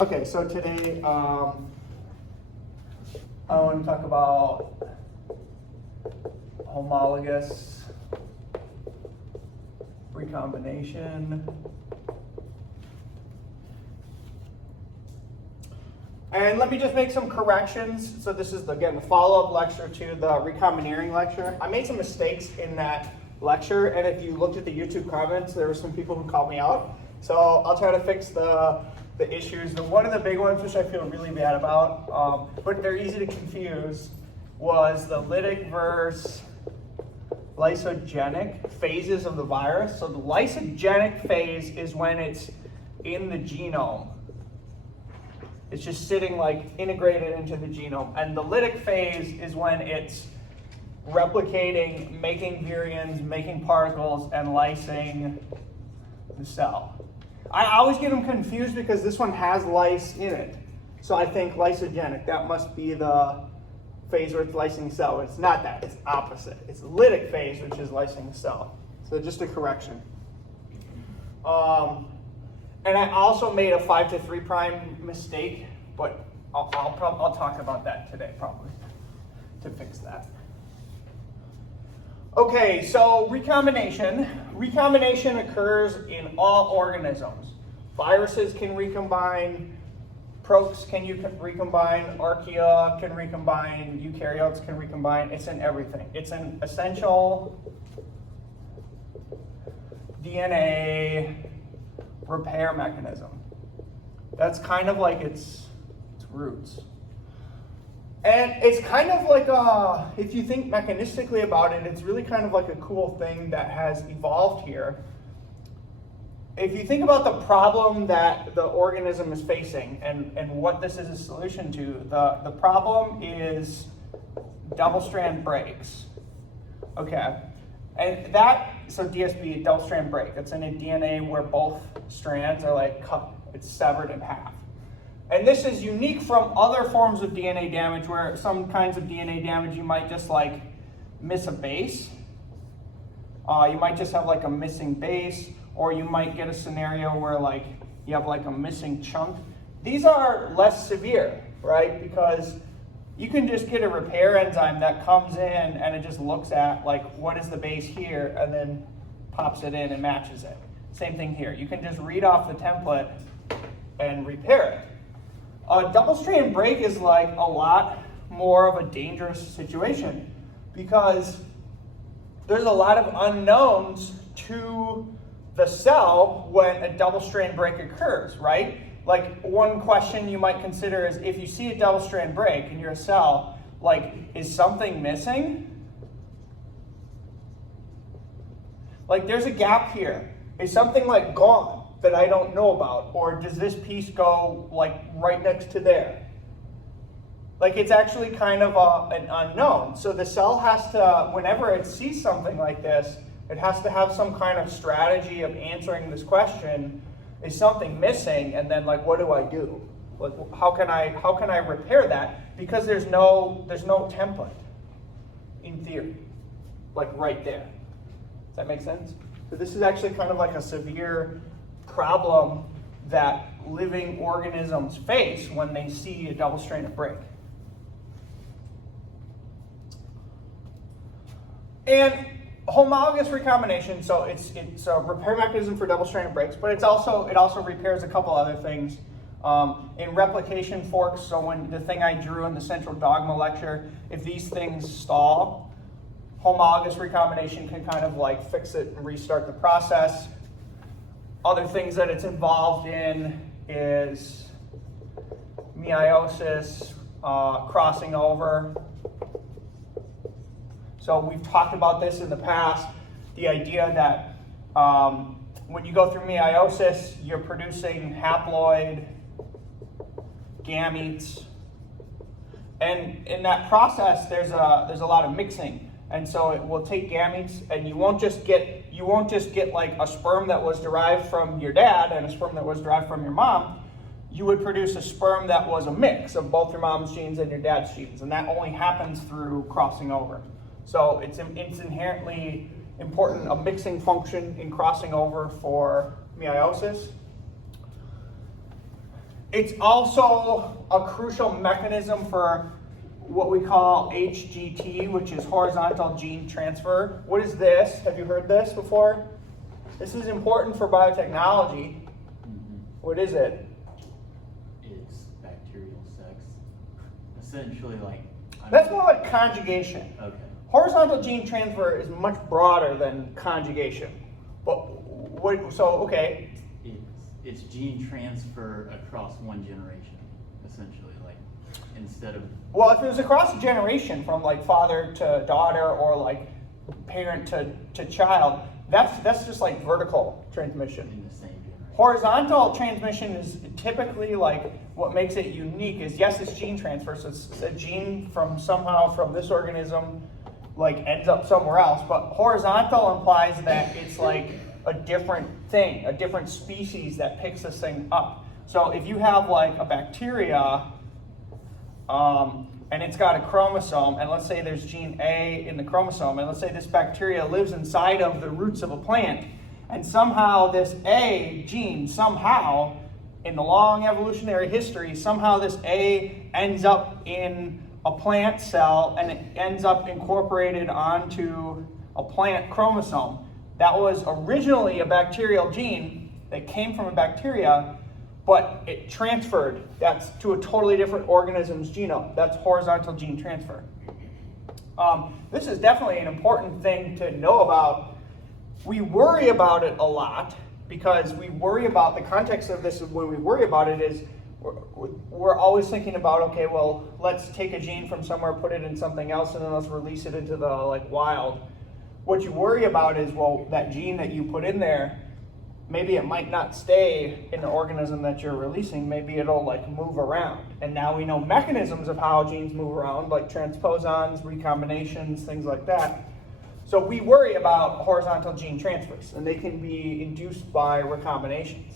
Okay, so today I want to talk about homologous recombination. And let me just make some corrections. So this is, again, the follow-up lecture to the recombineering lecture. I made some mistakes in that lecture, and if you looked at the YouTube comments, there were some people who called me out. So I'll try to fix the issues. One of the big ones, which I feel really bad about, but they're easy to confuse, was the lytic versus lysogenic phases of the virus. So the lysogenic phase is when it's in the genome. It's just sitting like integrated into the genome. And the lytic phase is when it's replicating, making virions, making particles, and lysing the cell. I always get them confused because this one has lyse in it. So I think lysogenic, that must be the phase where it's lysing the cell. It's not that, it's opposite. It's the lytic phase, which is lysing the cell. So just a correction. And I also made a 5 to 3' mistake, but I'll talk about that today probably to fix that. Okay, so recombination. Recombination occurs in all organisms. Viruses can recombine, procs can recombine, archaea can recombine, eukaryotes can recombine. It's in everything. It's an essential DNA repair mechanism. That's kind of like its roots. And it's kind of like, if you think mechanistically about it, it's really kind of like a cool thing that has evolved here. If you think about the problem that the organism is facing and what this is a solution to, the problem is double-strand breaks. Okay, and so DSB, double-strand break, it's in a DNA where both strands are like cut, it's severed in half. And this is unique from other forms of DNA damage where some kinds of DNA damage you might just like miss a base. You might just have like a missing base, or you might get a scenario where like you have like a missing chunk. These are less severe, right? Because you can just get a repair enzyme that comes in and it just looks at like what is the base here and then pops it in and matches it. Same thing here. You can just read off the template and repair it. A double-strand break is like a lot more of a dangerous situation because there's a lot of unknowns to the cell when a double-strand break occurs, right? Like one question you might consider is if you see a double-strand break in your cell, like is something missing? Like there's a gap here. Is something like gone that I don't know about? Or does this piece go like right next to there? Like it's actually kind of an unknown. So the cell has to, whenever it sees something like this, it has to have some kind of strategy of answering this question. Is something missing? And then like, what do I do? Like, how can I repair that? Because there's no template in theory, like right there. Does that make sense? So this is actually kind of like a severe problem that living organisms face when they see a double-stranded break. And homologous recombination, so it's a repair mechanism for double-stranded breaks, but it also repairs a couple other things. In replication forks, so when the thing I drew in the central dogma lecture, if these things stall, homologous recombination can kind of like fix it and restart the process. Other things that it's involved in is meiosis, crossing over. So we've talked about this in the past, the idea that when you go through meiosis, you're producing haploid gametes. And in that process, there's a lot of mixing. And so it will take gametes, and you won't just get like a sperm that was derived from your dad and a sperm that was derived from your mom. You would produce a sperm that was a mix of both your mom's genes and your dad's genes, and that only happens through crossing over. So it's inherently important, a mixing function in crossing over for meiosis. It's also a crucial mechanism for what we call HGT, which is horizontal gene transfer. What is this? Have you heard this before? This is important for biotechnology. What is it? It's bacterial sex. Essentially, like. That's more like conjugation. Okay. Horizontal gene transfer is much broader than conjugation. But okay. It's gene transfer across one generation, essentially, like instead of. Well, if it was across a generation from like father to daughter or like parent to child, that's just like vertical transmission. In the same generation. Horizontal transmission is typically like what makes it unique is yes, it's gene transfer, so it's a gene from somehow from this organism like ends up somewhere else. But horizontal implies that it's like a different thing, a different species that picks this thing up. So if you have like a bacteria, and it's got a chromosome, and let's say there's gene A in the chromosome, and let's say this bacteria lives inside of the roots of a plant, and somehow this A gene, somehow, in the long evolutionary history, somehow this A ends up in a plant cell, and it ends up incorporated onto a plant chromosome. That was originally a bacterial gene that came from a bacteria, but it transferred. That's to a totally different organism's genome. That's horizontal gene transfer. This is definitely an important thing to know about. We worry about it a lot because we worry about the context of this. When we worry about it is we're always thinking about, okay, well, let's take a gene from somewhere, put it in something else, and then let's release it into the like wild. What you worry about is, well, that gene that you put in there, maybe it might not stay in the organism that you're releasing. Maybe it'll like move around. And now we know mechanisms of how genes move around, like transposons, recombinations, things like that. So we worry about horizontal gene transfers, and they can be induced by recombinations.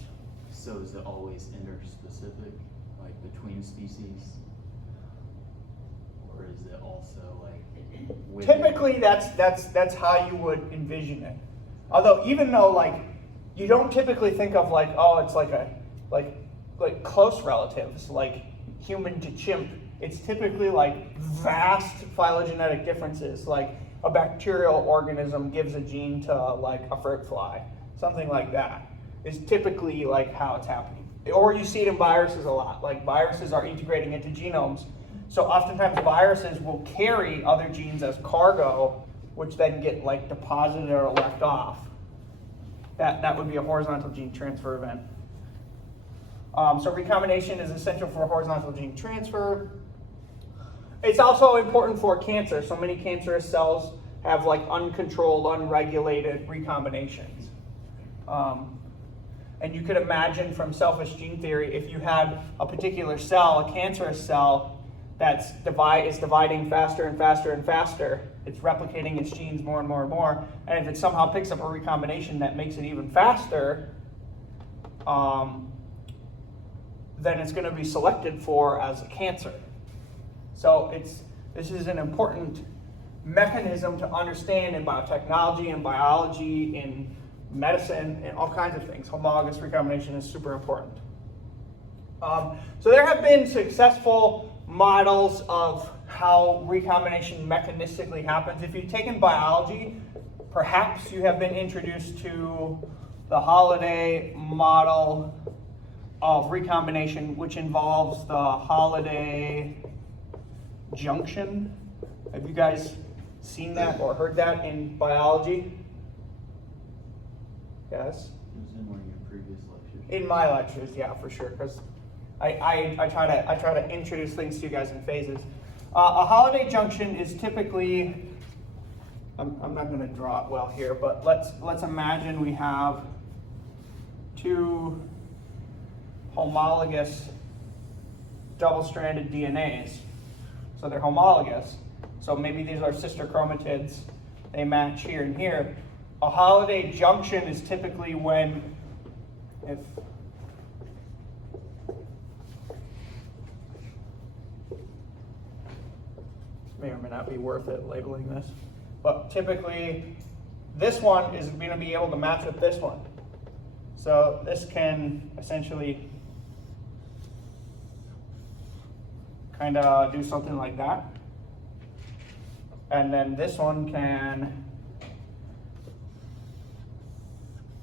So is it always interspecific, like between species? Or is it also like within? Typically that's how you would envision it. Although even though like you don't typically think of like, oh, it's like a like close relatives, like human to chimp. It's typically like vast phylogenetic differences, like a bacterial organism gives a gene to like a fruit fly. Something like that is typically like how it's happening. Or you see it in viruses a lot. Like viruses are integrating into genomes. So oftentimes viruses will carry other genes as cargo, which then get like deposited or left off. That would be a horizontal gene transfer event. So recombination is essential for horizontal gene transfer. It's also important for cancer. So many cancerous cells have like uncontrolled, unregulated recombinations. And you could imagine from selfish gene theory, if you had a particular cell, a cancerous cell, is dividing faster and faster and faster. It's replicating its genes more and more and more. And if it somehow picks up a recombination that makes it even faster, then it's going to be selected for as a cancer. So this is an important mechanism to understand in biotechnology and biology, in medicine, and all kinds of things. Homologous recombination is super important. So there have been successful models of how recombination mechanistically happens. If you've taken biology, perhaps you have been introduced to the Holiday model of recombination, which involves the Holiday Junction. Have you guys seen that or heard that in biology? Yes? It was in one of your previous lectures. In my lectures, yeah, for sure, because I try to introduce things to you guys in phases. A Holiday junction is typically, I'm not going to draw it well here, but let's imagine we have two homologous double-stranded DNAs. So they're homologous. So maybe these are sister chromatids. They match here and here. A Holiday junction is typically when, if may or may not be worth it labeling this, but typically this one is going to be able to match with this one. So this can essentially kind of do something like that. And then this one can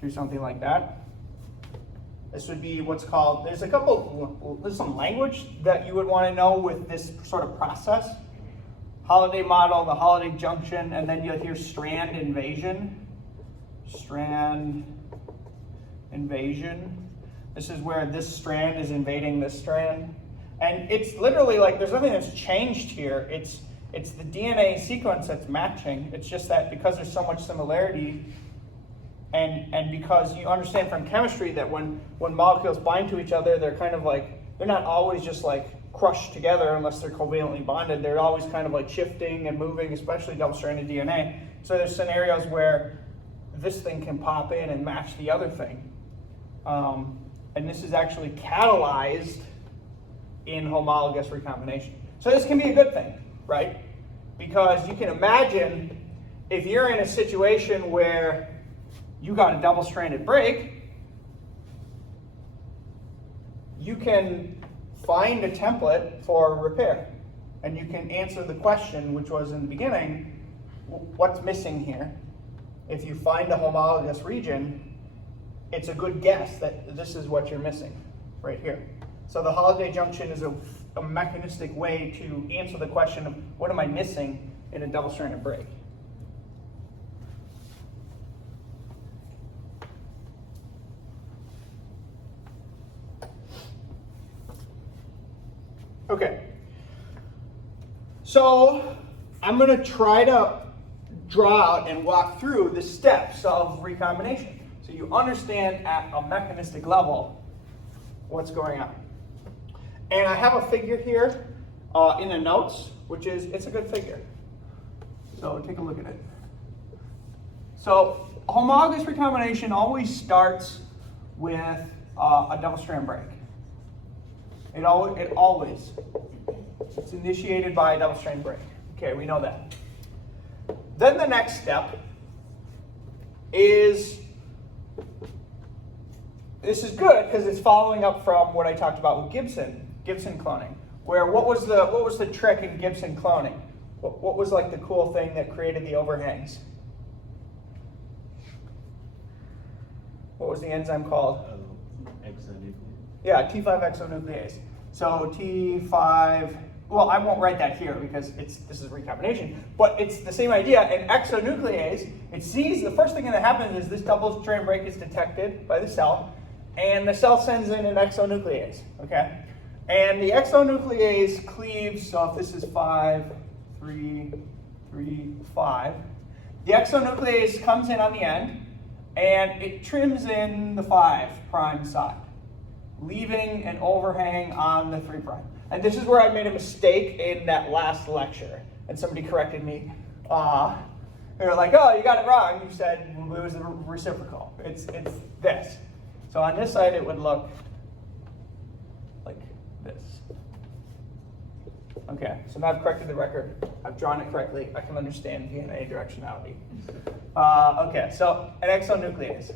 do something like that. This would be what's called, there's some language that you would want to know with this sort of process. Holiday model, the holiday junction, and then you'll hear strand invasion. Strand invasion. This is where this strand is invading this strand. And it's literally like, there's nothing that's changed here. It's the DNA sequence that's matching. It's just that because there's so much similarity, and because you understand from chemistry that when molecules bind to each other, they're kind of like, they're not always just like crushed together unless they're covalently bonded. They're always kind of like shifting and moving, especially double-stranded DNA. So there's scenarios where this thing can pop in and match the other thing. And this is actually catalyzed in homologous recombination. So this can be a good thing, right? Because you can imagine if you're in a situation where you got a double-stranded break, you can find a template for repair. And you can answer the question, which was in the beginning, what's missing here? If you find a homologous region, it's a good guess that this is what you're missing right here. So the holiday junction is a mechanistic way to answer the question of what am I missing in a double-stranded break? Okay, so I'm going to try to draw out and walk through the steps of recombination so you understand at a mechanistic level what's going on. And I have a figure here in the notes, which is, it's a good figure. So take a look at it. So homologous recombination always starts with a double-strand break. It always, it's initiated by a double-strand break. Okay, we know that. Then the next step is, this is good because it's following up from what I talked about with Gibson cloning, where what was the trick in Gibson cloning? What was like the cool thing that created the overhangs? What was the enzyme called? Exonuclease. Yeah, T5 exonuclease. So T5, well, I won't write that here because this is recombination, but it's the same idea. An exonuclease, it sees, the first thing that happens is this double-strand break is detected by the cell, and the cell sends in an exonuclease, okay? And the exonuclease cleaves, so if this is 5, 3, 3, 5, the exonuclease comes in on the end, and it trims in the 5' side, leaving an overhang on the 3'. And this is where I made a mistake in that last lecture, and somebody corrected me. They were like, oh, you got it wrong. You said it was the reciprocal. It's this. So on this side, it would look like this. Okay, so now I've corrected the record. I've drawn it correctly. I can understand DNA directionality. Okay, so an exonuclease.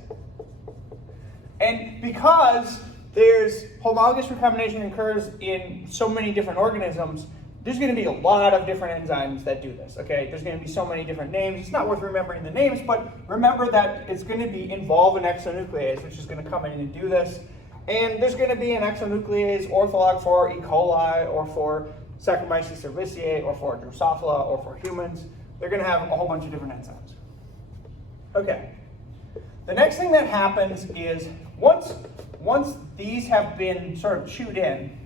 And because there's homologous recombination occurs in so many different organisms, there's going to be a lot of different enzymes that do this, okay? There's going to be so many different names. It's not worth remembering the names, but remember that it's going to involve an exonuclease, which is going to come in and do this. And there's going to be an exonuclease ortholog for E. coli, or for Saccharomyces cerevisiae, or for Drosophila, or for humans. They're going to have a whole bunch of different enzymes. Okay. The next thing that happens is once these have been sort of chewed in,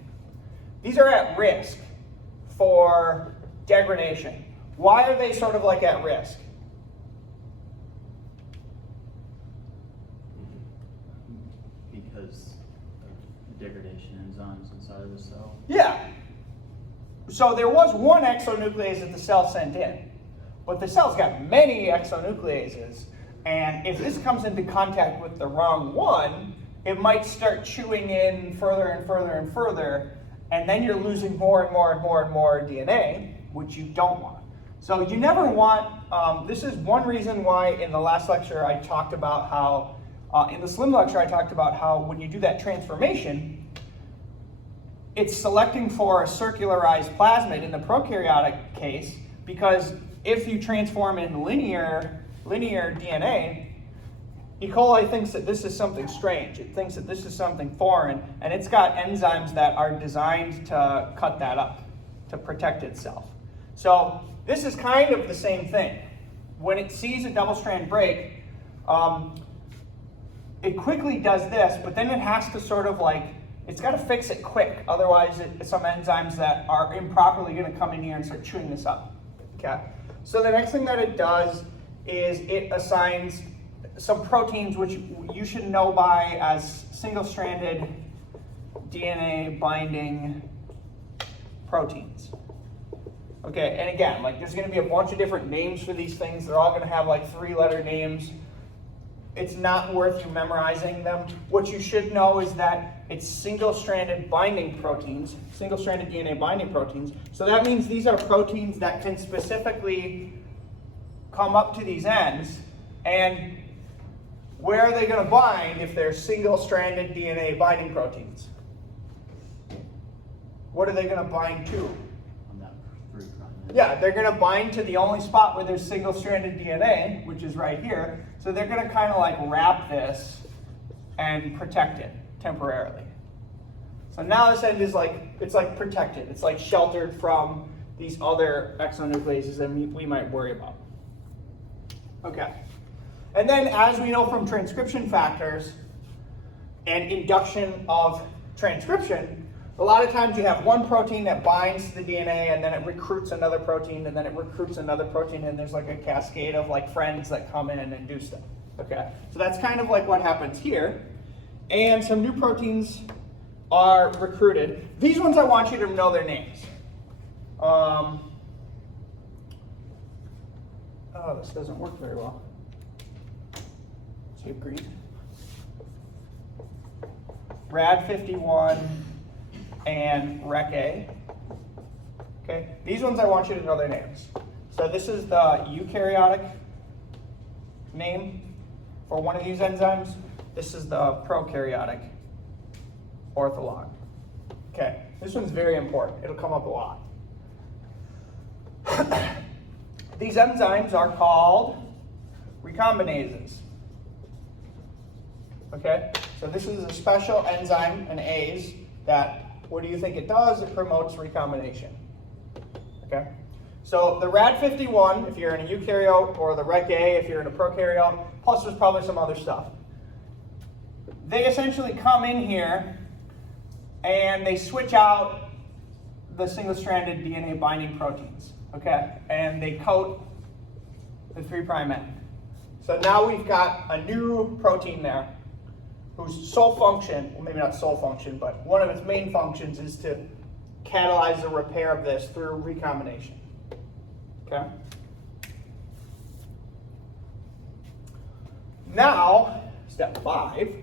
these are at risk for degradation. Why are they sort of like at risk? Because of degradation enzymes inside of the cell. Yeah. So there was one exonuclease that the cell sent in, but the cell's got many exonucleases, and if this comes into contact with the wrong one, it might start chewing in further and further and further, and then you're losing more and more and more and more DNA, which you don't want. So you never want, this is one reason why in the last lecture I talked about how, in the SLIM lecture I talked about how when you do that transformation, it's selecting for a circularized plasmid in the prokaryotic case, because if you transform in linear DNA, E. coli thinks that this is something strange. It thinks that this is something foreign, and it's got enzymes that are designed to cut that up, to protect itself. So this is kind of the same thing. When it sees a double-strand break, it quickly does this, but then it has to sort of like, it's got to fix it quick. Otherwise, some enzymes that are improperly going to come in here and start chewing this up. Okay. So the next thing that it does is it assigns some proteins which you should know by as single-stranded DNA binding proteins. Okay, and again, like there's going to be a bunch of different names for these things. They're all going to have like 3-letter names. It's not worth you memorizing them. What you should know is that it's single-stranded binding proteins, single-stranded DNA binding proteins. So that means these are proteins that can specifically come up to these ends. And where are they going to bind if they're single-stranded DNA binding proteins? What are they going to bind to? On that 3 prime. Yeah, they're going to bind to the only spot where there's single-stranded DNA, which is right here. So they're going to kind of like wrap this and protect it temporarily. So now this end is like, it's like protected. It's like sheltered from these other exonucleases that we might worry about. Okay. And then as we know from transcription factors and induction of transcription, a lot of times you have one protein that binds to the DNA and then it recruits another protein and then it recruits another protein, and there's like a cascade of like friends that come in and do stuff. Okay, so that's kind of like what happens here. And some new proteins are recruited. These ones I want you to know their names. Oh, this doesn't work very well. So you agreed? Rad51 and Rec-A. Okay, these ones I want you to know their names. So this is the eukaryotic name for one of these enzymes. This is the prokaryotic ortholog. Okay, this one's very important. It'll come up a lot. These enzymes are called recombinases. Okay, so this is a special enzyme, an ASE, that, what do you think it does? It promotes recombination. Okay, so the Rad51, if you're in a eukaryote, or the Rec-A if you're in a prokaryote, plus there's probably some other stuff. They essentially come in here and they switch out the single-stranded DNA binding proteins, okay? And they coat the 3' end. So now we've got a new protein there whose sole function, well maybe not sole function, but one of its main functions is to catalyze the repair of this through recombination, okay? Now, step 5.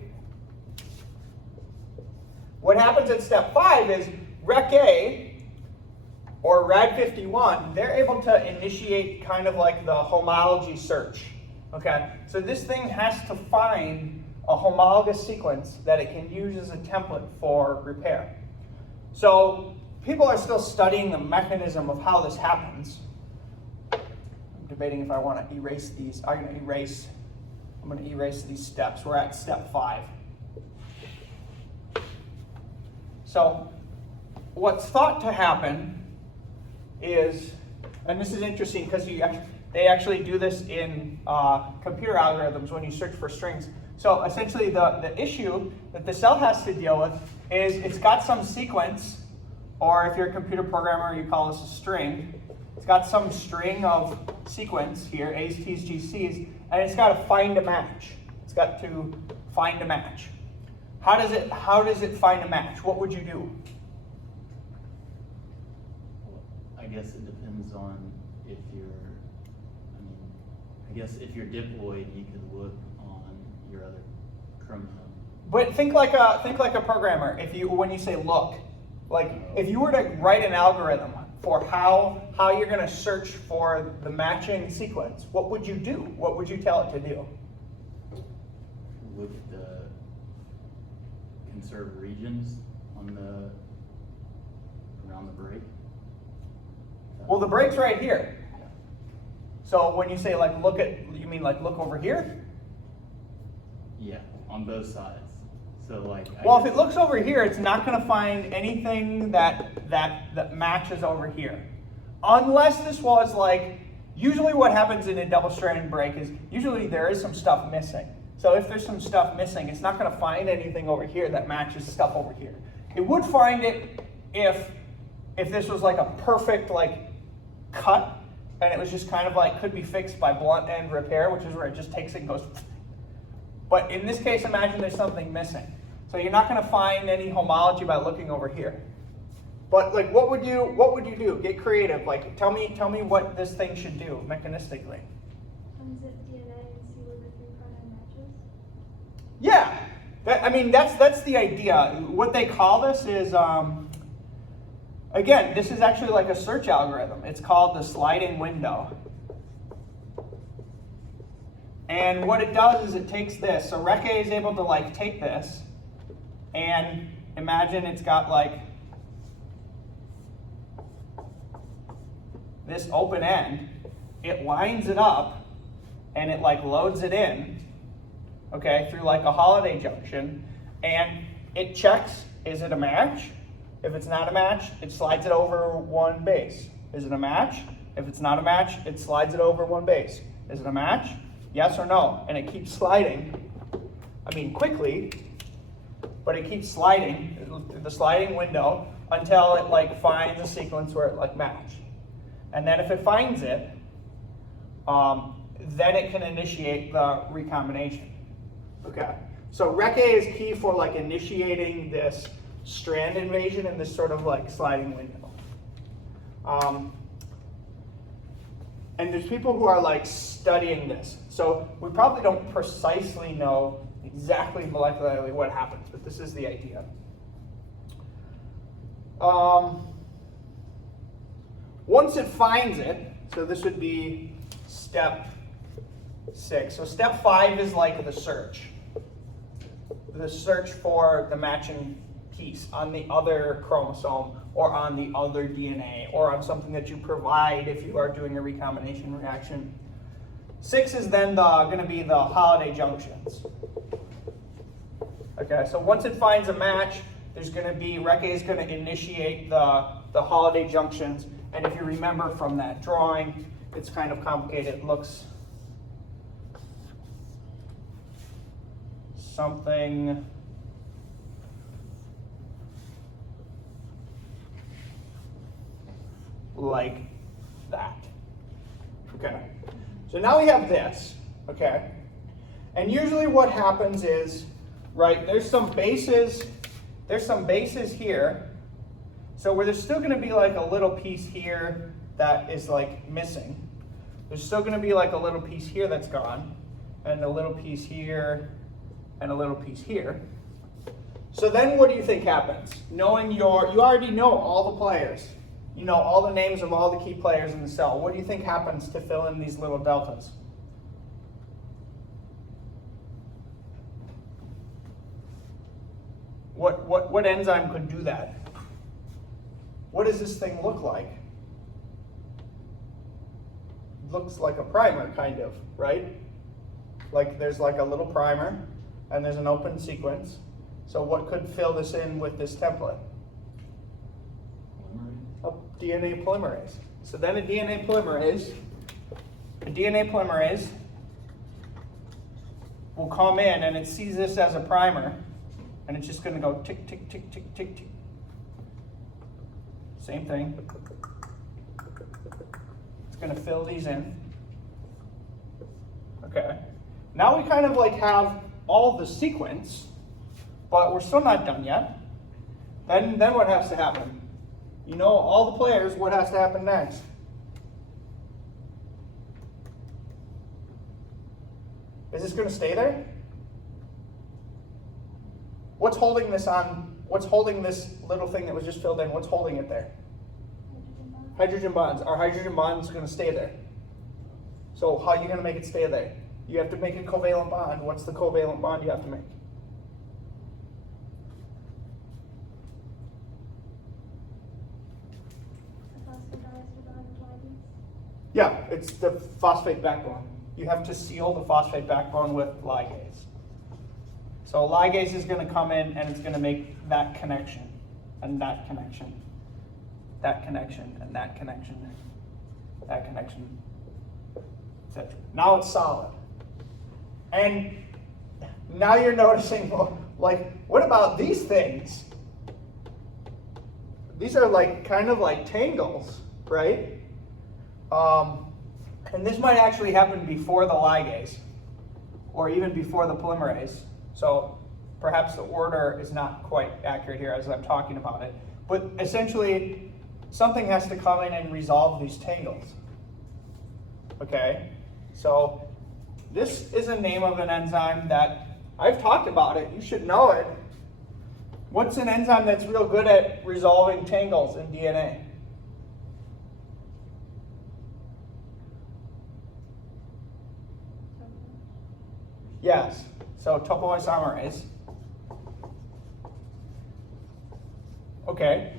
What happens at step 5 is Rec-A or Rad51, they're able to initiate kind of like the homology search. Okay, so this thing has to find a homologous sequence that it can use as a template for repair. So people are still studying the mechanism of how this happens. I'm debating if I want to erase these. I'm going to erase these steps. We're at step 5. So what's thought to happen is, and this is interesting because they actually do this in computer algorithms when you search for strings. So essentially the issue that the cell has to deal with is it's got some sequence, or if you're a computer programmer, you call this a string. It's got some string of sequence here, A's, T's, G's, C's, and it's got to find a match. It's got to find a match. How does it find a match? What would you do? I guess it depends on if you're diploid, you could look on your other chromosome. But think like a programmer. When you say look, like if you were to write an algorithm for how you're going to search for the matching sequence, what would you do? What would you tell it to do? Look at the conserved regions on the Well, the break's right here. So when you say like look at, you mean like look over here? Yeah, on both sides. So like. Well, if it looks over here, it's not going to find anything that matches over here, unless this was like. Usually, what happens in a double-stranded break is usually there is some stuff missing. So if there's some stuff missing, it's not going to find anything over here that matches stuff over here. It would find it if this was like a perfect like cut, and it was just kind of like could be fixed by blunt end repair, which is where it just takes it and goes. But in this case, imagine there's something missing. So you're not going to find any homology by looking over here. But like, what would you do? Get creative. Like, tell me what this thing should do mechanistically. Unzip DNA and see where the 3' matches. Yeah, that's the idea. What they call this is, again, this is actually like a search algorithm. It's called the sliding window. And what it does is it takes this. So Recce is able to like take this, and imagine it's got like this open end. It lines it up, and it like loads it in, okay, through like a holiday junction, and it checks, is it a match? If it's not a match, it slides it over one base. Is it a match? If it's not a match, it slides it over one base. Is it a match? Yes or no? And it keeps sliding, quickly, but it keeps sliding through the sliding window until it like finds a sequence where it like match. And then if it finds it, then it can initiate the recombination. Okay. So Recce is key for like initiating this strand invasion in this sort of like sliding window. And there's people who are like studying this. So we probably don't precisely know exactly molecularly what happens, but this is the idea. Once it finds it, so this would be step 6. So step 5 is like the search for the matching piece on the other chromosome or on the other DNA or on something that you provide if you are doing a recombination reaction. 6 is then going to be the holiday junctions. Okay, so once it finds a match, there's going to be, Recce is going to initiate the holiday junctions. And if you remember from that drawing, it's kind of complicated. It looks something like that. Okay. So now we have this. Okay. And usually what happens is, right, there's some bases here. So where there's still going to be like a little piece here that is like missing. There's still going to be like a little piece here that's gone, and a little piece here, and a little piece here. So then what do you think happens? Knowing you already know all the players. You know all the names of all the key players in the cell. What do you think happens to fill in these little deltas? What enzyme could do that? What does this thing look like? It looks like a primer, kind of, right? Like there's like a little primer, and there's an open sequence. So what could fill this in with this template? A DNA polymerase. So then a DNA polymerase will come in, and it sees this as a primer, and it's just going to go tick, tick, tick, tick, tick, tick. Same thing. It's going to fill these in. Okay. Now we kind of like have all the sequence, but we're still not done yet. Then what has to happen? You know all the players, what has to happen next? Is this going to stay there? What's holding this on? What's holding this little thing that was just filled in? What's holding it there? Hydrogen bonds. Our hydrogen bonds going to stay there. So how are you going to make it stay there? You have to make a covalent bond. What's the covalent bond you have to make? Yeah, it's the phosphate backbone. You have to seal the phosphate backbone with ligase. So ligase is going to come in and it's going to make that connection, and that connection, that connection, and that connection, that connection, etc. Now it's solid. And now you're noticing, well, like, what about these things? These are like kind of like tangles, right? And this might actually happen before the ligase, or even before the polymerase. So perhaps the order is not quite accurate here as I'm talking about it. But essentially, something has to come in and resolve these tangles. Okay? So this is a name of an enzyme that I've talked about it. You should know it. What's an enzyme that's real good at resolving tangles in DNA? Yes, so topoisomerase. Okay.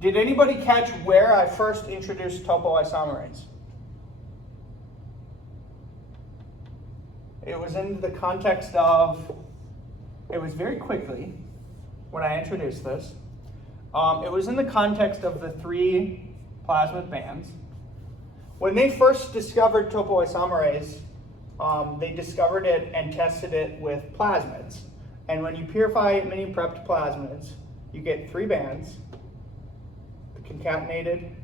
Did anybody catch where I first introduced topoisomerase? It was in the context of, it was very quickly when I introduced this. It was in the context of the 3 plasmid bands. When they first discovered topoisomerase, they discovered it and tested it with plasmids. And when you purify mini-prepped plasmids, you get 3 bands, the concatenated,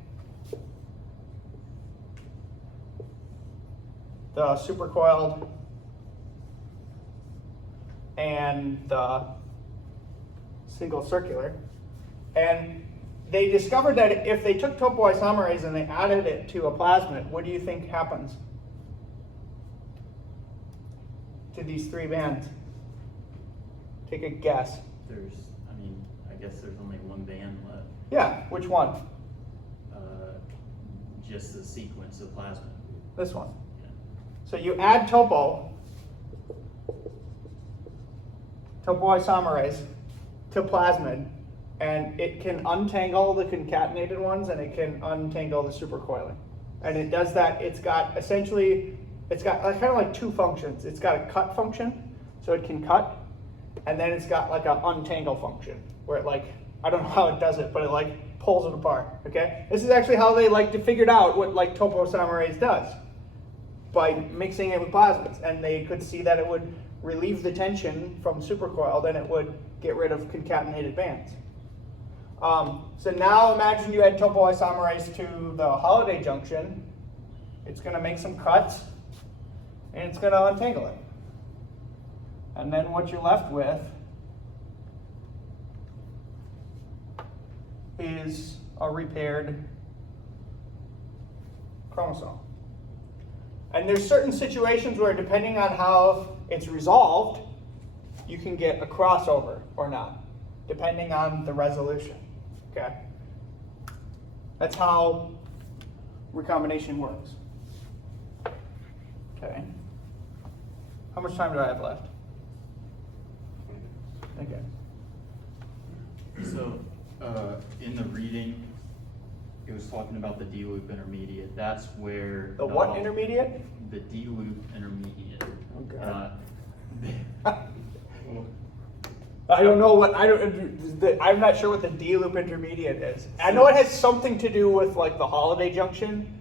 the supercoiled, and the single circular. And they discovered that if they took topoisomerase and they added it to a plasmid, what do you think happens to these 3 bands? Take a guess. I guess there's only one band left. Yeah, which one? Just the sequence of plasmid. This one. Yeah. So you add topoisomerase to plasmid, and it can untangle the concatenated ones and it can untangle the supercoiling. And it does that. It's got kind of like 2 functions. It's got a cut function, so it can cut, and then it's got like a untangle function where it, like, I don't know how it does it, but it like pulls it apart. Okay, this is actually how they like to figured out what like topoisomerase does, by mixing it with plasmids, and they could see that it would relieve the tension from supercoiled and it would get rid of concatenated bands. So now imagine you add topoisomerase to the holiday junction. It's going to make some cuts and it's going to untangle it. And then what you're left with is a repaired chromosome. And there's certain situations where, depending on how it's resolved, you can get a crossover or not, depending on the resolution. Okay? That's how recombination works. Okay. How much time do I have left? Okay. So, in the reading, it was talking about the D-loop intermediate. That's where The what intermediate? The D-loop intermediate. Okay. I don't know what I'm not sure what the D-loop intermediate is. I know it has something to do with like the holiday junction,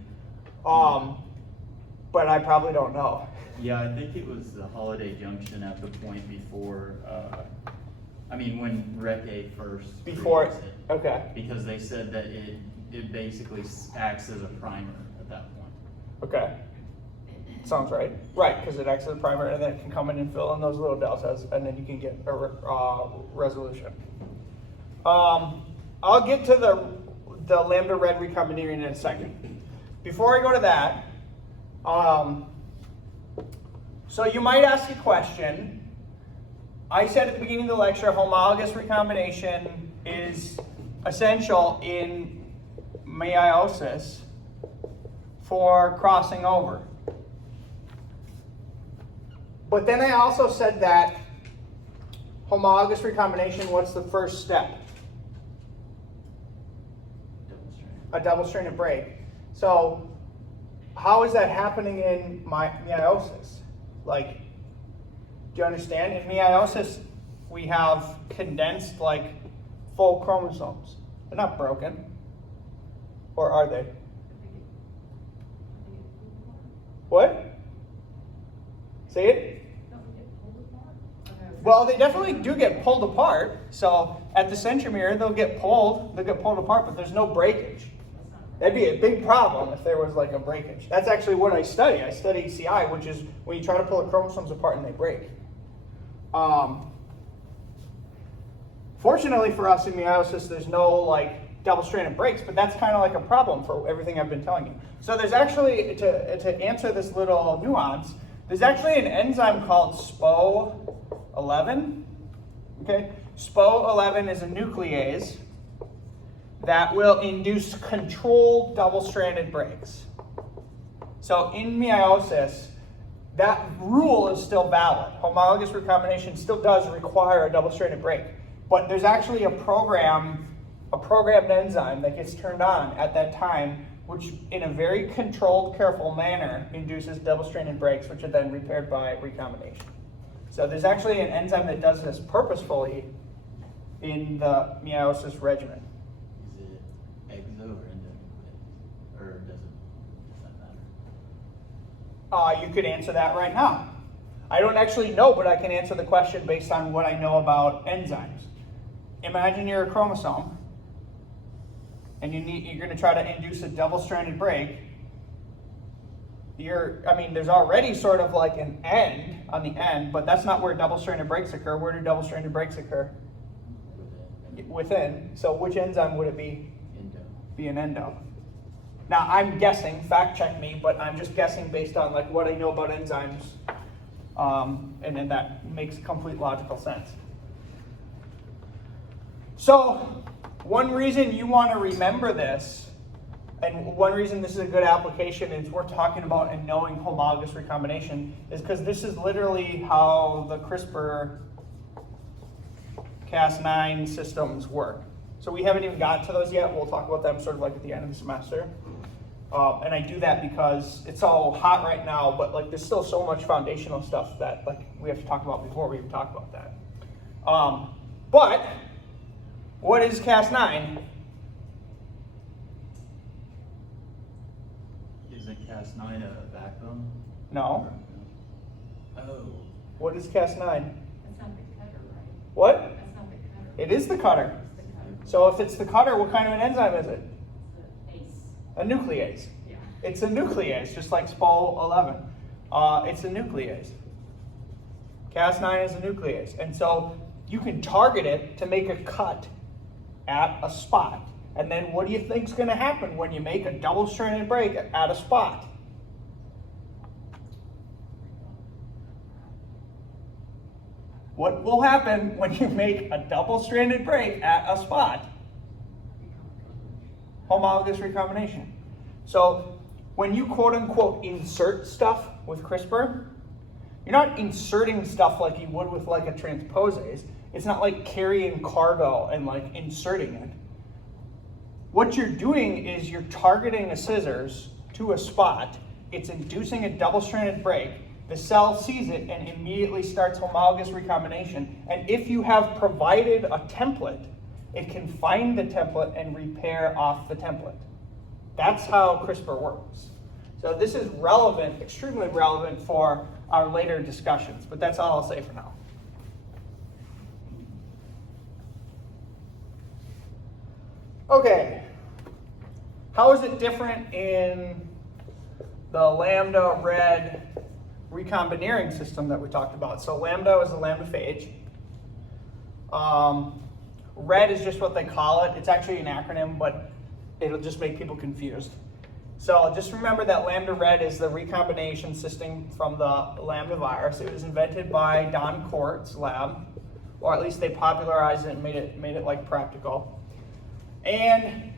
but I probably don't know. Yeah, I think it was the holiday junction at the point before. When Rec A first Before creates it, okay. because they said that it basically acts as a primer at that point. Okay. Sounds right. Right, because it acts as a primer and then it can come in and fill in those little deltas and then you can get a resolution. I'll get to the Lambda Red recombination in a second. Before I go to that, so you might ask a question. I said at the beginning of the lecture, homologous recombination is essential in meiosis for crossing over. But then I also said that homologous recombination, what's the first step? Double strand. A double-stranded break. So how is that happening in meiosis? Like, do you understand? In meiosis, we have condensed, like, full chromosomes. They're not broken. Or are they? What? Say it? Well, they definitely do get pulled apart. So at the centromere, they'll get pulled apart, but there's no breakage. That'd be a big problem if there was like a breakage. That's actually what I study. I study CI, which is when you try to pull the chromosomes apart and they break. Fortunately for us in meiosis, there's no like double-stranded breaks, but that's kind of like a problem for everything I've been telling you. So there's actually, to answer this little nuance, there's actually an enzyme called SPO11. Okay, SPO11 is a nuclease that will induce controlled double-stranded breaks. So in meiosis, that rule is still valid. Homologous recombination still does require a double-stranded break, but there's actually a programmed enzyme that gets turned on at that time, which in a very controlled, careful manner induces double-stranded breaks, which are then repaired by recombination. So there's actually an enzyme that does this purposefully in the meiosis regimen. Is it exo or endonuclease? Or does that matter? You could answer that right now. I don't actually know, but I can answer the question based on what I know about enzymes. Imagine you're a chromosome, and you're going to try to induce a double-stranded break. There's already sort of like an end on the end, but that's not where double-stranded breaks occur. Where do double-stranded breaks occur? Within. So which enzyme would it be? Endo. Be an endo. Now I'm guessing, fact check me, but I'm just guessing based on like what I know about enzymes, and then that makes complete logical sense. So one reason you want to remember this, and one reason this is a good application is we're talking about and knowing homologous recombination, is because this is literally how the CRISPR Cas9 systems work. So we haven't even gotten to those yet. We'll talk about them sort of like at the end of the semester. And I do that because it's all hot right now, but like there's still so much foundational stuff that like we have to talk about before we even talk about that. But what is Cas9? Isn't Cas9 a backbone? No. Oh. What is Cas9? That's not the cutter, right? What? That's not the cutter. It is the cutter. It's the cutter. So if it's the cutter, what kind of an enzyme is it? It's the ACE. A nuclease. Yeah. It's a nuclease, just like SPO11. It's a nuclease. Cas9 is a nuclease. And so you can target it to make a cut at a spot. And then what do you think is going to happen when you make a double-stranded break at a spot? What will happen when you make a double-stranded break at a spot? Homologous recombination. So when you quote-unquote insert stuff with CRISPR, you're not inserting stuff like you would with like a transposase. It's not like carrying cargo and like inserting it. What you're doing is you're targeting a scissors to a spot. It's inducing a double-stranded break. The cell sees it and immediately starts homologous recombination. And if you have provided a template, it can find the template and repair off the template. That's how CRISPR works. So this is relevant, extremely relevant for our later discussions, but that's all I'll say for now. Okay, how is it different in the Lambda Red recombineering system that we talked about? So Lambda is a lambda phage. Red is just what they call it. It's actually an acronym, but it'll just make people confused. So just remember that Lambda Red is the recombination system from the Lambda virus. It was invented by Don Kort's lab, or at least they popularized it and made it like practical. And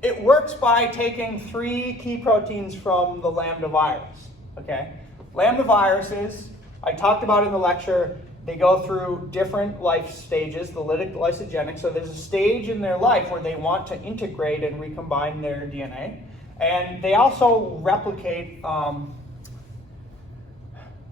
it works by taking 3 key proteins from the Lambda virus. Okay, Lambda viruses, I talked about in the lecture, they go through different life stages, the lytic, lysogenic. So there's a stage in their life where they want to integrate and recombine their DNA. And they also replicate, well,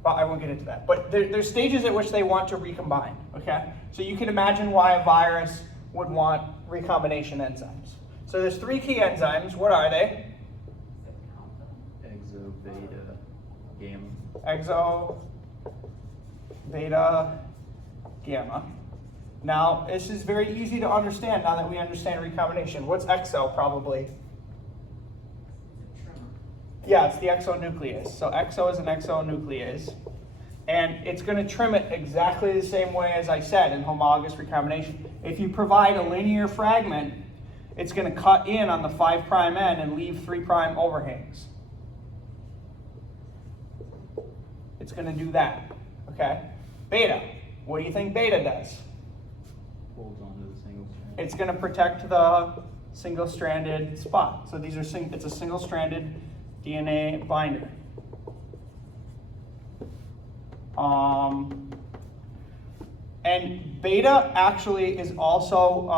I won't get into that, but there's stages at which they want to recombine, okay? So you can imagine why a virus would want recombination enzymes. So there's 3 key enzymes. What are they? Exo, beta, gamma. Exo, beta, gamma. Now, this is very easy to understand now that we understand recombination. What's exo, probably? Yeah, it's the exonuclease. So exo is an exonuclease. And it's going to trim it exactly the same way as I said in homologous recombination. If you provide a linear fragment, it's going to cut in on the 5' end and leave 3' overhangs. It's going to do that, okay? Beta, what do you think beta does? Holds onto the single strand. It's going to protect the single-stranded spot. So these are it's a single-stranded DNA binder. And beta actually is also,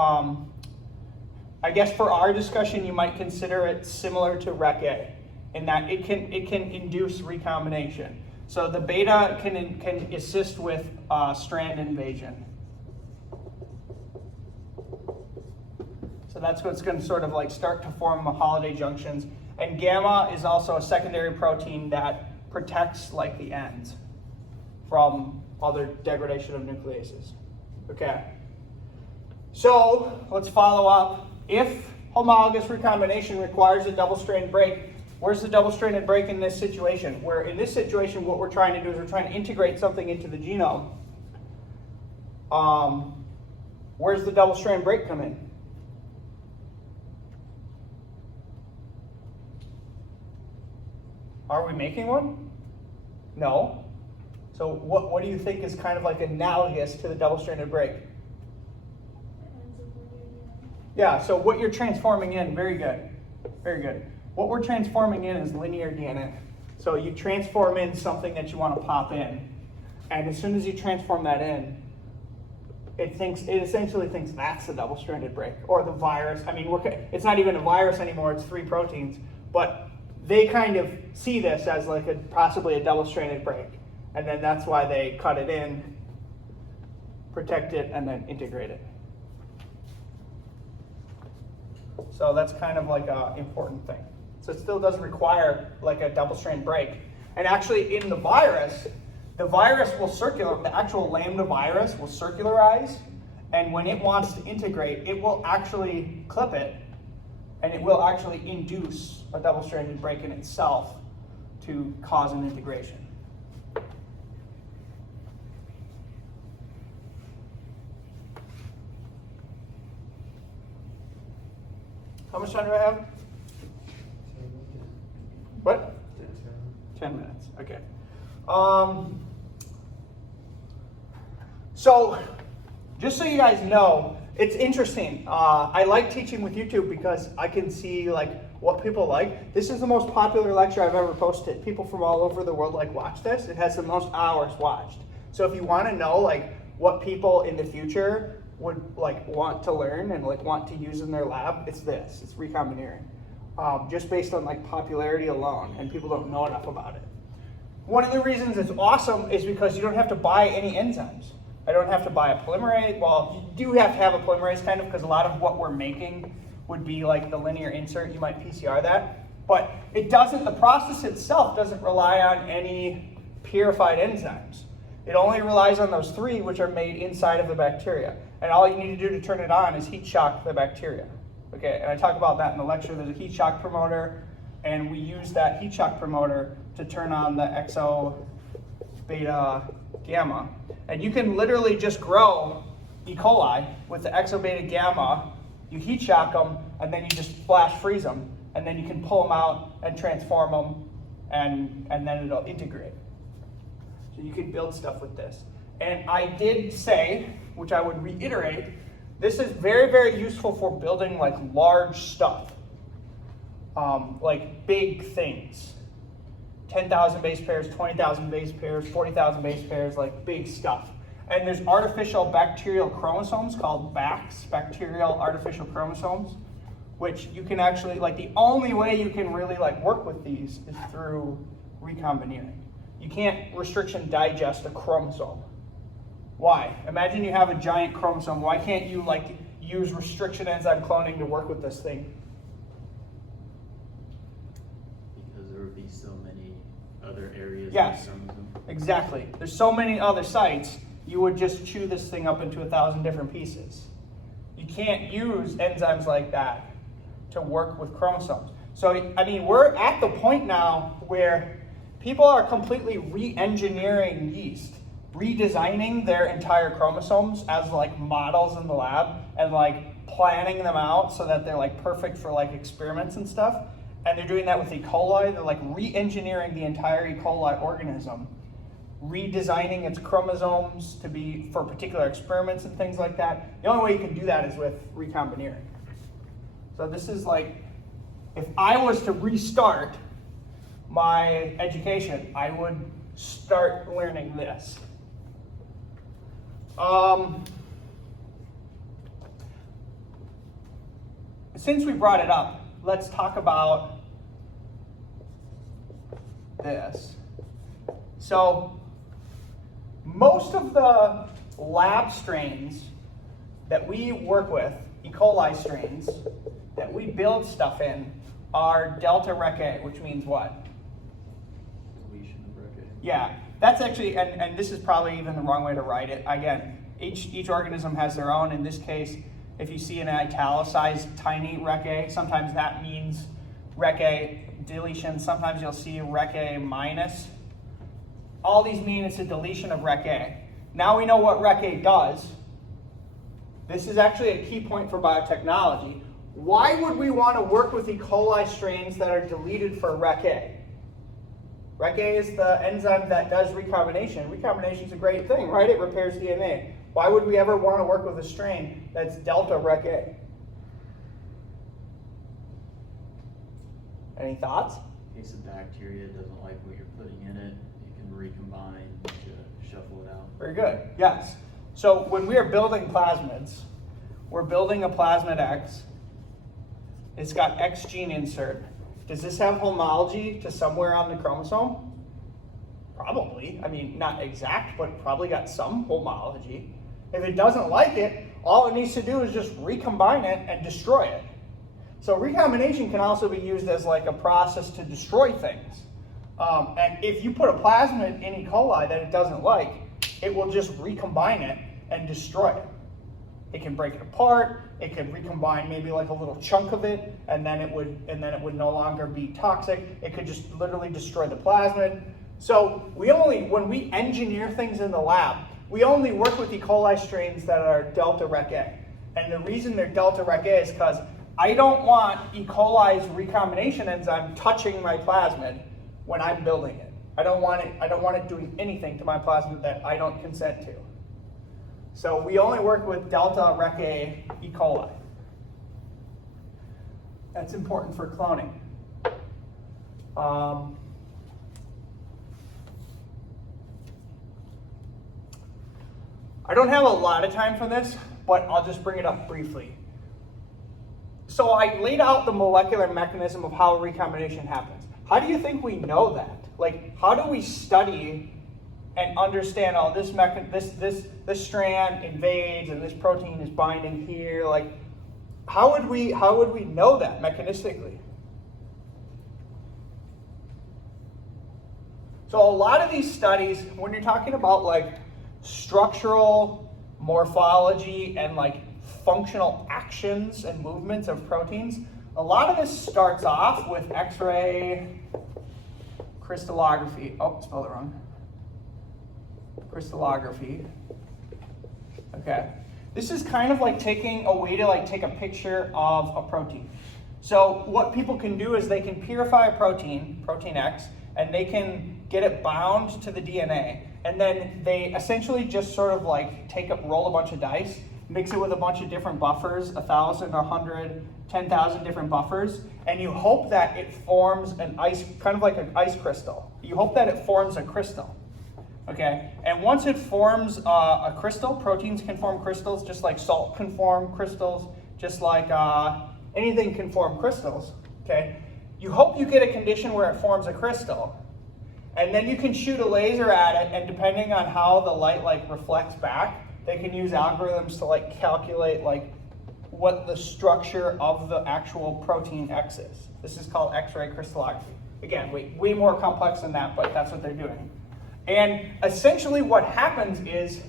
I guess for our discussion, you might consider it similar to Rec A in that it can induce recombination. So the beta can assist with strand invasion. So that's what's going to sort of like start to form holiday junctions. And gamma is also a secondary protein that protects like the ends from other degradation of nucleases. Okay. So let's follow up. If homologous recombination requires a double-strand break, where's the double-stranded break in this situation? Where in this situation, what we're trying to do is we're trying to integrate something into the genome. Where's the double-strand break come in? Are we making one? No. So what do you think is kind of like analogous to the double-stranded break? Yeah, so what you're transforming in, very good. Very good. What we're transforming in is linear DNA. So you transform in something that you want to pop in. And as soon as you transform that in, it essentially thinks that's the double-stranded break. Or the virus. I mean, it's not even a virus anymore, it's 3 proteins. But they kind of see this as like possibly a double-stranded break. And then that's why they cut it in, protect it, and then integrate it. So that's kind of like an important thing. So it still does require like a double-strand break. And actually in the virus will circularize, the actual Lambda virus will circularize, and when it wants to integrate, it will actually clip it, and it will actually induce a double-stranded break in itself to cause an integration. How much time do I have? What? 10 minutes, okay. So, just so you guys know, it's interesting. I like teaching with YouTube because I can see like what people like. This is the most popular lecture I've ever posted. People from all over the world like watch this. It has the most hours watched. So if you want to know like what people in the future would like want to learn and like want to use in their lab, it's this. It's recombinating. Just based on like popularity alone, and people don't know enough about it. One of the reasons it's awesome is because you don't have to buy any enzymes. I don't have to buy a polymerase. Well, you do have to have a polymerase kind of, because a lot of what we're making would be like the linear insert. You might PCR that, but it doesn't. The process itself doesn't rely on any purified enzymes. It only relies on those 3 which are made inside of the bacteria. And all you need to do to turn it on is heat shock the bacteria. Okay, and I talk about that in the lecture. There's a heat shock promoter, and we use that heat shock promoter to turn on the exo, beta, gamma. And you can literally just grow E. coli with the exo, beta, gamma. You heat shock them, and then you just flash freeze them, and then you can pull them out and transform them, and then it'll integrate. So you can build stuff with this. And I did say, which I would reiterate, this is very, very useful for building like large stuff, like big things. 10,000 base pairs, 20,000 base pairs, 40,000 base pairs, like big stuff. And there's artificial bacterial chromosomes called BACs, bacterial artificial chromosomes, which you can actually, like, the only way you can really like work with these is through recombinating. You can't restriction digest a chromosome. Why? Imagine you have a giant chromosome. Why can't you like use restriction enzyme cloning to work with this thing? Because there would be so many other areas Yes. of the chromosome. Exactly. There's so many other sites, you would just chew this thing up into 1,000 different pieces. You can't use enzymes like that to work with chromosomes. So, I mean, we're at the point now where people are completely re-engineering yeast, redesigning their entire chromosomes as like models in the lab and like planning them out so that they're like perfect for like experiments and stuff. And they're doing that with E. coli. They're like re-engineering the entire E. coli organism, redesigning its chromosomes to be for particular experiments and things like that. The only way you can do that is with recombinating. So this is like, if I was to restart my education, I would start learning this. Since we brought it up, let's talk about this. So most of the lab strains that we work with, E. coli strains, that we build stuff in are delta rec A, which means what? Deletion of Rec A. Yeah, that's actually, and this is probably even the wrong way to write it. Again, each organism has their own. In this case, if you see an italicized tiny rec A, sometimes that means rec A deletion. Sometimes you'll see rec A minus. All these mean it's a deletion of rec A. Now we know what rec A does. This is actually a key point for biotechnology. Why would we want to work with E. coli strains that are deleted for rec A? Rec A is the enzyme that does recombination. Recombination is a great thing, right? It repairs DNA. Why would we ever want to work with a strain that's delta rec A? Any thoughts? In case a bacteria doesn't like what you're putting in it, you can recombine to shuffle it out. Very good, yes. So when we are building plasmids, we're building a plasmid X. It's got X gene insert. Does this have homology to somewhere on the chromosome? Probably. I mean, not exact, but probably got some homology. If it doesn't like it, all it needs to do is just recombine it and destroy it. So recombination can also be used as like a process to destroy things. And if you put a plasmid in E. coli that it doesn't like, it will just recombine it and destroy it. It can break it apart. It could recombine maybe like a little chunk of it, and then it would no longer be toxic. It could just literally destroy the plasmid. So when we engineer things in the lab, we only work with E. coli strains that are delta rec A. And the reason they're delta rec A is because I don't want E. coli's recombination enzyme touching my plasmid when I'm building it. I don't want it doing anything to my plasmid that I don't consent to. So we only work with delta rec A E. coli. That's important for cloning. I don't have a lot of time for this, but I'll just bring it up briefly. So I laid out the molecular mechanism of how recombination happens. How do you think we know that? Like, how do we study and understand, oh, this strand invades and this protein is binding here? Like, how would we know that mechanistically? So a lot of these studies, when you're talking about like structural morphology and like functional actions and movements of proteins, a lot of this starts off with X-ray crystallography. Oh, spelled it wrong. Crystallography. Okay. This is kind of like taking a way to like take a picture of a protein. So what people can do is they can purify a protein X, and they can get it bound to the DNA. And then they essentially just sort of like roll a bunch of dice, mix it with a bunch of different buffers, 1,000, 100, 10,000 different buffers, and you hope that it forms an ice, kind of like an ice crystal. You hope that it forms a crystal. Okay, and once it forms a crystal, proteins can form crystals, just like salt can form crystals, just like anything can form crystals, okay? You hope you get a condition where it forms a crystal, and then you can shoot a laser at it, and depending on how the light like reflects back, they can use algorithms to like calculate like what the structure of the actual protein X is. This is called X-ray crystallography. Again, way more complex than that, but that's what they're doing. And essentially what happens is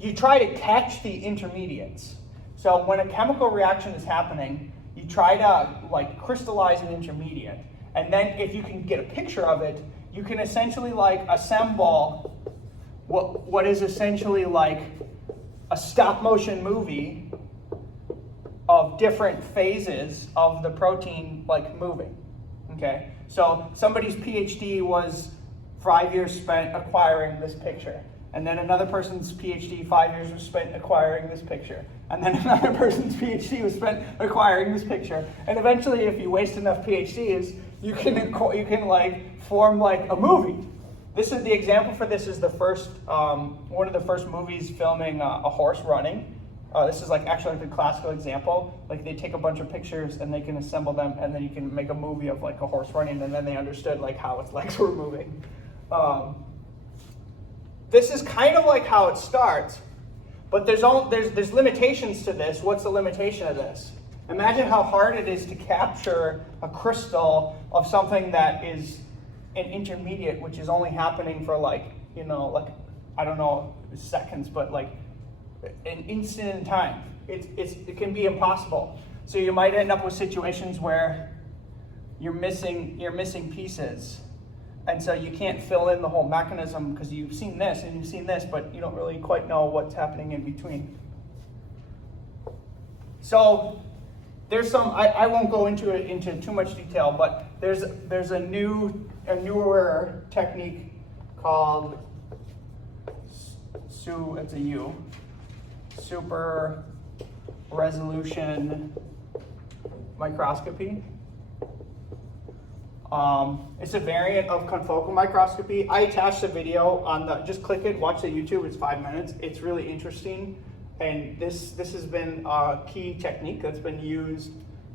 you try to catch the intermediates. So when a chemical reaction is happening, you try to like crystallize an intermediate. And then if you can get a picture of it, you can essentially like assemble what is essentially like a stop motion movie of different phases of the protein like moving, okay? So somebody's PhD was 5 years spent acquiring this picture. And then another person's PhD, 5 years was spent acquiring this picture. And then another person's PhD was spent acquiring this picture. And eventually, if you waste enough PhDs, you can like form like a movie. This is the example for this is the first, one of the first movies filming a horse running. This is like actually like the classical example. Like they take a bunch of pictures and they can assemble them, and then you can make a movie of like a horse running, and then they understood like how its legs were moving. This is kind of like how it starts, but there's limitations to this. What's the limitation of this? Imagine how hard it is to capture a crystal of something that is an intermediate, which is only happening for like, you know, like, I don't know, seconds, but like an instant in time. It can be impossible. So you might end up with situations where you're missing pieces. And so you can't fill in the whole mechanism because you've seen this and you've seen this, but you don't really quite know what's happening in between. So there's some, I won't go into too much detail, but there's a newer technique called it's a U, super resolution microscopy. It's a variant of confocal microscopy. I attached a video on just click it, watch the YouTube, it's 5 minutes. It's really interesting. And this has been a key technique that's been used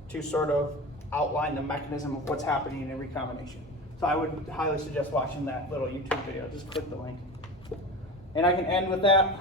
to sort of outline the mechanism of what's happening in recombination. So I would highly suggest watching that little YouTube video. Just click the link. And I can end with that.